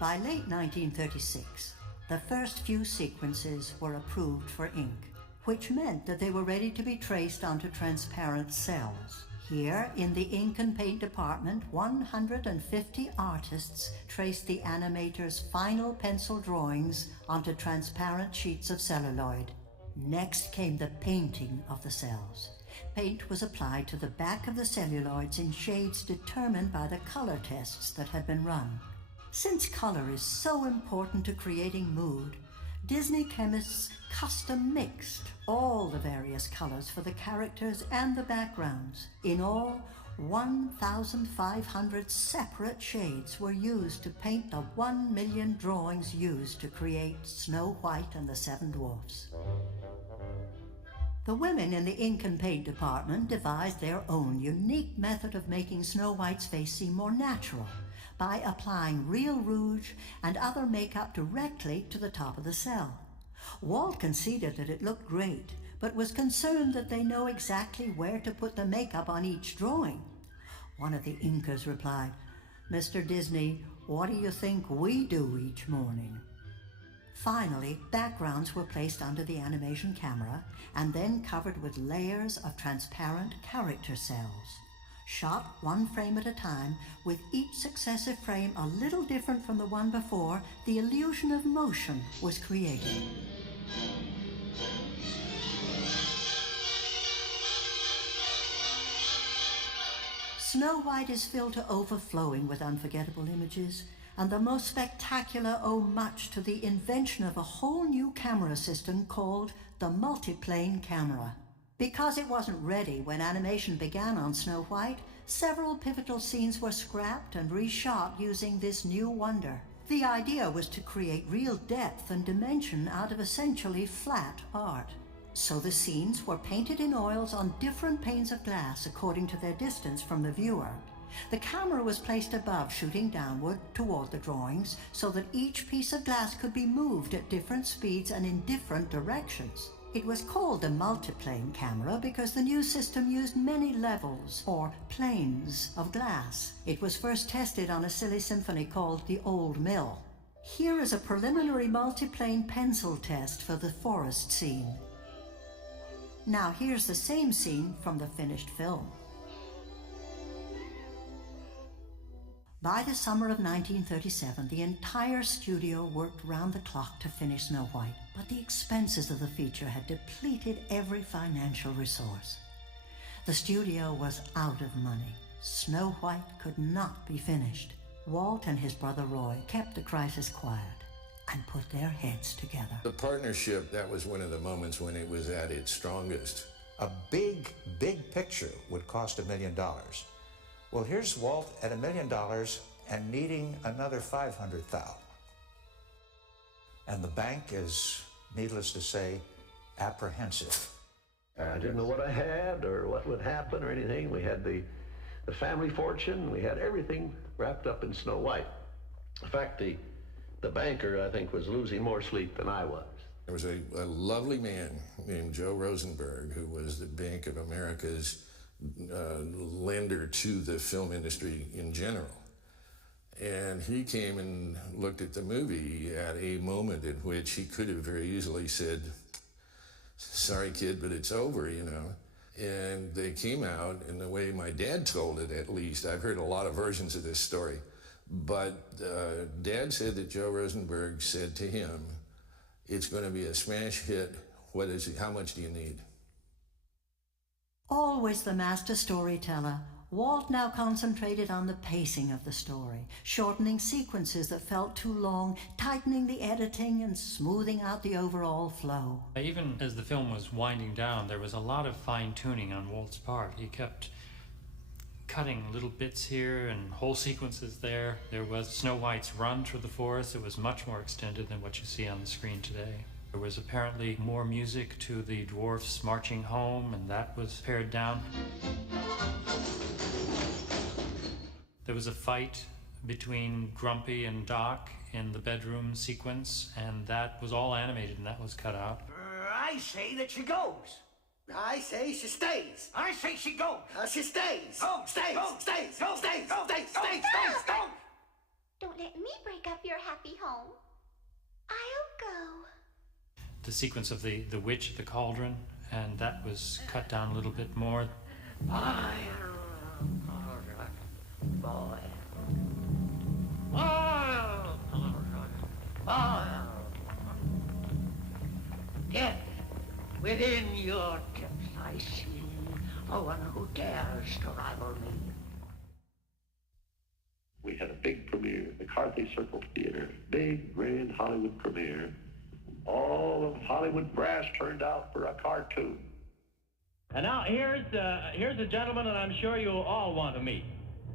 By late 1936, the first few sequences were approved for ink, which meant that they were ready to be traced onto transparent cells. Here, in the ink and paint department, 150 artists traced the animator's final pencil drawings onto transparent sheets of celluloid. Next came the painting of the cells. Paint was applied to the back of the celluloids in shades determined by the color tests that had been run. Since color is so important to creating mood, Disney chemists custom mixed all the various colors for the characters and the backgrounds. In all, 1,500 separate shades were used to paint the 1 million drawings used to create Snow White and the Seven Dwarfs. The women in the ink and paint department devised their own unique method of making Snow White's face seem more natural by applying real rouge and other makeup directly to the top of the cell. Walt conceded that it looked great, but was concerned that they know exactly where to put the makeup on each drawing. One of the inkers replied, "Mr. Disney, what do you think we do each morning?" Finally, backgrounds were placed under the animation camera and then covered with layers of transparent character cells. Shot one frame at a time, with each successive frame a little different from the one before, the illusion of motion was created. Snow White is filled to overflowing with unforgettable images, and the most spectacular owe much to the invention of a whole new camera system called the multiplane camera. Because it wasn't ready when animation began on Snow White, several pivotal scenes were scrapped and reshot using this new wonder. The idea was to create real depth and dimension out of essentially flat art. So the scenes were painted in oils on different panes of glass according to their distance from the viewer. The camera was placed above, shooting downward toward the drawings, so that each piece of glass could be moved at different speeds and in different directions. It was called the multiplane camera because the new system used many levels, or planes, of glass. It was first tested on a silly symphony called The Old Mill. Here is a preliminary multiplane pencil test for the forest scene. Now here's the same scene from the finished film. By the summer of 1937, the entire studio worked round the clock to finish Snow White, but the expenses of the feature had depleted every financial resource. The studio was out of money. Snow White could not be finished. Walt and his brother Roy kept the crisis quiet and put their heads together. The partnership, that was one of the moments when it was at its strongest. A big picture would cost $1 million. Well, here's Walt at $1 million and needing another $500,000. And the bank is, needless to say, apprehensive. I didn't know what I had or what would happen or anything. We had the family fortune. We had everything wrapped up in Snow White. In fact, the banker, I think, was losing more sleep than I was. There was a lovely man named Joe Rosenberg, who was the Bank of America's lender to the film industry in general. And he came and looked at the movie at a moment in which he could have very easily said, "Sorry, kid, but it's over," you know. And they came out, and the way my dad told it, at least, I've heard a lot of versions of this story, but Dad said that Joe Rosenberg said to him, "It's going to be a smash hit. What is it? How much do you need?" Always the master storyteller, Walt now concentrated on the pacing of the story, shortening sequences that felt too long, tightening the editing, and smoothing out the overall flow. Even as the film was winding down, there was a lot of fine-tuning on Walt's part. He kept cutting little bits here and whole sequences there. There was Snow White's run through the forest. It was much more extended than what you see on the screen today. There was apparently more music to the Dwarfs marching home, and that was pared down. There was a fight between Grumpy and Doc in the bedroom sequence, and that was all animated, and that was cut out. I say that she goes. I say she stays. I say she goes. She stays. Go, Stays. go, Stays. go, Stays. go, Stays. go, Stays. go. Don't let me break up your happy home. I'll go. The sequence of the witch at the cauldron, and that was cut down a little bit more. Death within your depths I see, for one who dares to rival me. We had a big premiere, the Carthay Circle Theater, big, grand Hollywood premiere. All of Hollywood brass turned out for a cartoon. And now here's a gentleman that I'm sure you'll all want to meet.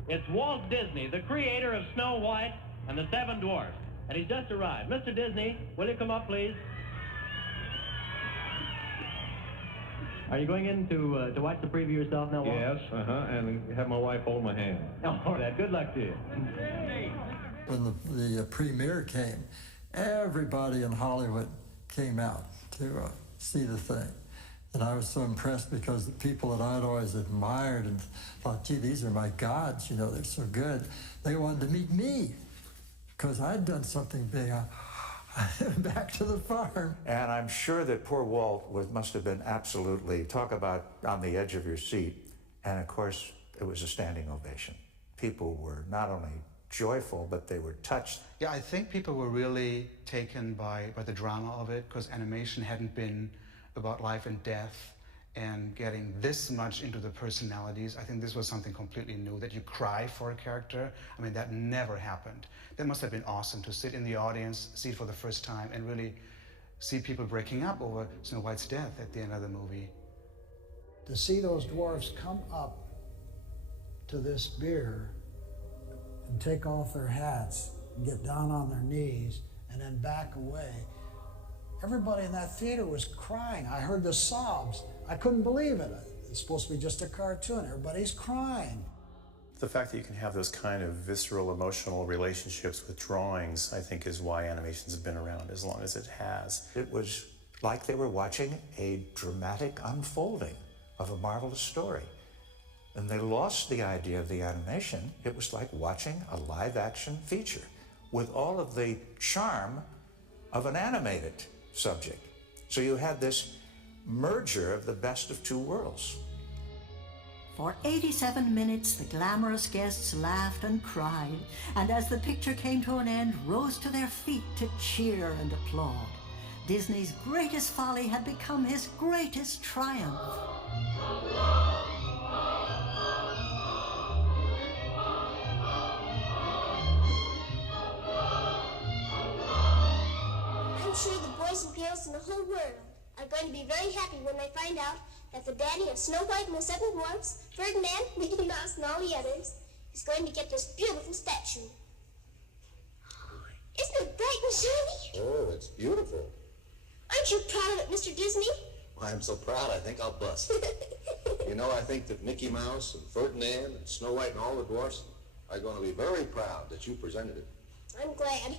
It's Walt Disney, the creator of Snow White and the Seven Dwarfs. And he's just arrived. Mr. Disney, will you come up, please? Are you going in to watch the preview yourself now, Walt? Yes, and have my wife hold my hand. Oh, all right. Good luck to you. When the premiere came, everybody in Hollywood came out to see the thing. And I was so impressed because the people that I'd always admired and thought, gee, these are my gods, you know, they're so good. They wanted to meet me because I'd done something big. Back to the farm. And I'm sure that poor Walt must have been absolutely, talk about on the edge of your seat. And of course, it was a standing ovation. People were not only joyful, but they were touched. Yeah, I think people were really taken by the drama of it, because animation hadn't been about life and death and getting this much into the personalities. I think this was something completely new, that you cry for a character. I mean, that never happened. That must have been awesome to sit in the audience, see it for the first time, and really see people breaking up over Snow White's death at the end of the movie. To see those dwarfs come up to this bier and take off their hats and get down on their knees and then back away. Everybody in that theater was crying. I heard the sobs. I couldn't believe it. It's supposed to be just a cartoon. Everybody's crying. The fact that you can have those kind of visceral, emotional relationships with drawings, I think, is why animations have been around as long as it has. It was like they were watching a dramatic unfolding of a marvelous story. And they lost the idea of the animation. It was like watching a live-action feature with all of the charm of an animated subject. So you had this merger of the best of two worlds. For 87 minutes, the glamorous guests laughed and cried, and as the picture came to an end, rose to their feet to cheer and applaud. Disney's greatest folly had become his greatest triumph. I'm sure the boys and girls in the whole world are going to be very happy when they find out that the daddy of Snow White and the Seven Dwarfs, Ferdinand, Mickey Mouse, and all the others, is going to get this beautiful statue. Isn't it bright and shiny? Oh, it's beautiful. Aren't you proud of it, Mr. Disney? Well, I'm so proud I think I'll bust. You know, I think that Mickey Mouse and Ferdinand and Snow White and all the dwarfs are going to be very proud that you presented it. I'm glad.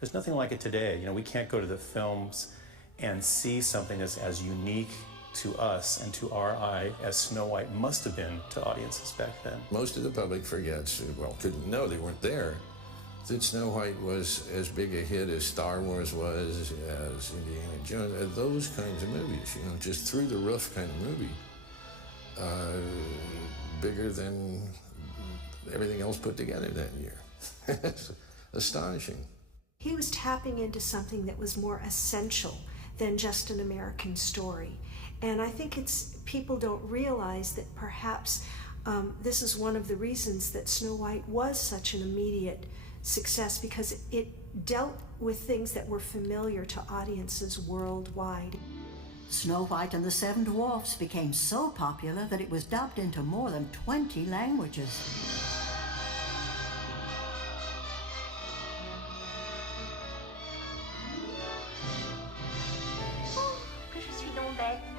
There's nothing like it today. You know, we can't go to the films and see something that's as unique to us and to our eye as Snow White must have been to audiences back then. Most of the public forgets, well, couldn't know they weren't there, that Snow White was as big a hit as Star Wars was, as Indiana Jones, those kinds of movies, you know, just through the roof kind of movie. Bigger than everything else put together that year. It's astonishing. He was tapping into something that was more essential than just an American story. And I think people don't realize that perhaps this is one of the reasons that Snow White was such an immediate success, because it dealt with things that were familiar to audiences worldwide. Snow White and the Seven Dwarfs became so popular that it was dubbed into more than 20 languages.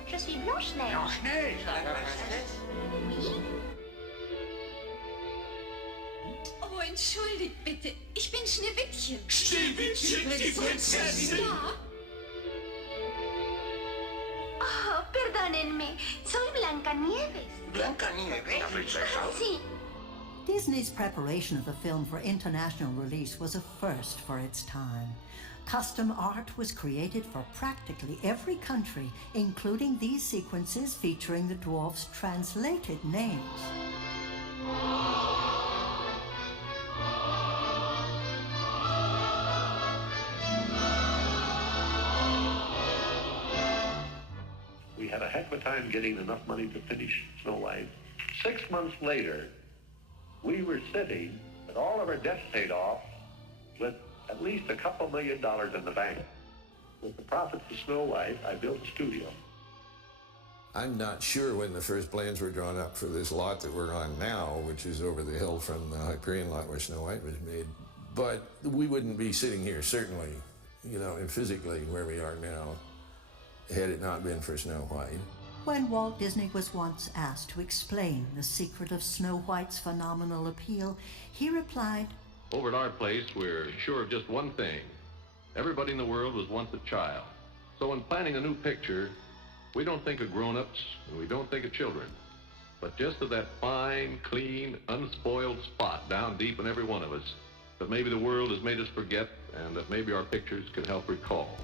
Je suis Blanche-Neige. Blanche-Neige, la princesse? Oui. Oh, entschuldigt bitte. Ich bin Schneewittchen. Schneewittchen, die Prinzessin? Ja. Oh, perdónenme. Soy Blancanieves. Blancanieves, la princesa. Sí. Disney's preparation of the film for international release was a first for its time. Custom art was created for practically every country, including these sequences featuring the dwarfs' translated names. We had a heck of a time getting enough money to finish Snow White. 6 months later, we were sitting with all of our debts paid off with at least a couple $1 million in the bank. With the profits of Snow White, I built a studio. I'm not sure when the first plans were drawn up for this lot that we're on now, which is over the hill from the Hyperion lot where Snow White was made. But we wouldn't be sitting here, certainly, and physically where we are now, had it not been for Snow White. When Walt Disney was once asked to explain the secret of Snow White's phenomenal appeal, he replied, "Over at our place, we're sure of just one thing. Everybody in the world was once a child. So in planning a new picture, we don't think of grown-ups and we don't think of children, but just of that fine, clean, unspoiled spot down deep in every one of us that maybe the world has made us forget and that maybe our pictures can help recall."